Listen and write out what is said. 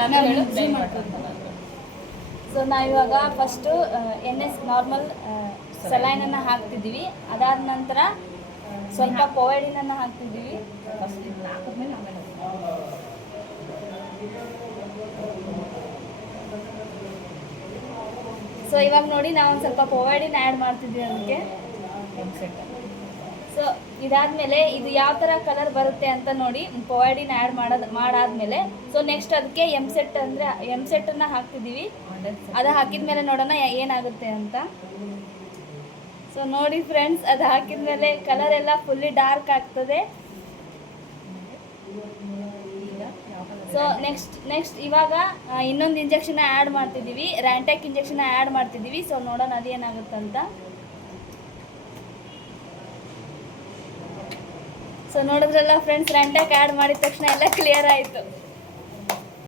ನಾನು ಹೇಳು ಸೊ ನಾವಿವಾಗ ಫಸ್ಟು ಎನ್ ಎಸ್ ನಾರ್ಮಲ್ ಸಲೈನನ್ನು ಹಾಕ್ತಿದ್ದೀವಿ. ಅದಾದ ನಂತರ ಸ್ವಲ್ಪ ಕೋವಿಡಿನ ಹಾಕ್ತಿದ್ದೀವಿ. ಫಸ್ಟ್ ಇದನ್ನ ಹಾಕಿದ್ಮೇಲೆ ಆಮೇಲೆ ಸೊ ಇವಾಗ ನೋಡಿ ನಾವು ಒಂದು ಸ್ವಲ್ಪ ಕೋವಿಡಿನ ಆ್ಯಡ್ ಮಾಡ್ತಿದ್ವಿ ಅದಕ್ಕೆ. ಸೊ ಇದಾದ್ಮೇಲೆ ಇದು ಯಾವ ಥರ ಕಲರ್ ಬರುತ್ತೆ ಅಂತ ನೋಡಿ ಪೊವಾಡಿನ ಆ್ಯಡ್ ಮಾಡೋದು ಮಾಡಾದ್ಮೇಲೆ. ಸೊ ನೆಕ್ಸ್ಟ್ ಅದಕ್ಕೆ ಎಂ ಸೆಟ್ ಅಂದರೆ ಎಂ ಸೆಟ್ಟನ್ನು ಹಾಕ್ತಿದ್ದೀವಿ. ಅದು ಹಾಕಿದ ಹಾಕಿದ್ಮೇಲೆ ನೋಡೋಣ ಏನಾಗುತ್ತೆ ಅಂತ. ಸೊ ನೋಡಿ ಫ್ರೆಂಡ್ಸ್ ಅದು ಹಾಕಿದ್ಮೇಲೆ ಕಲರ್ ಎಲ್ಲ ಫುಲ್ಲಿ ಡಾರ್ಕ್ ಆಗ್ತದೆ. ಸೊ ನೆಕ್ಸ್ಟ್ ನೆಕ್ಸ್ಟ್ ಇವಾಗ ಇನ್ನೊಂದು ಇಂಜೆಕ್ಷನ್ ಆ್ಯಡ್ ಮಾಡ್ತಿದ್ದೀವಿ. ರ್ಯಾಂಟ್ಯಾಕ್ ಇಂಜೆಕ್ಷನ್ ಆ್ಯಡ್ ಮಾಡ್ತಿದ್ದೀವಿ. ಸೊ ನೋಡೋಣ ಅದೇನಾಗುತ್ತಂತ. ಸೊ ನೋಡಿದ್ರಲ್ಲ ಫ್ರೆಂಡ್ಸ್ ರ್ಯಾಂಟ್ಯಾಕ್ ಆ್ಯಡ್ ಮಾಡಿದ ತಕ್ಷಣ ಎಲ್ಲ ಕ್ಲಿಯರ್ ಆಯಿತು.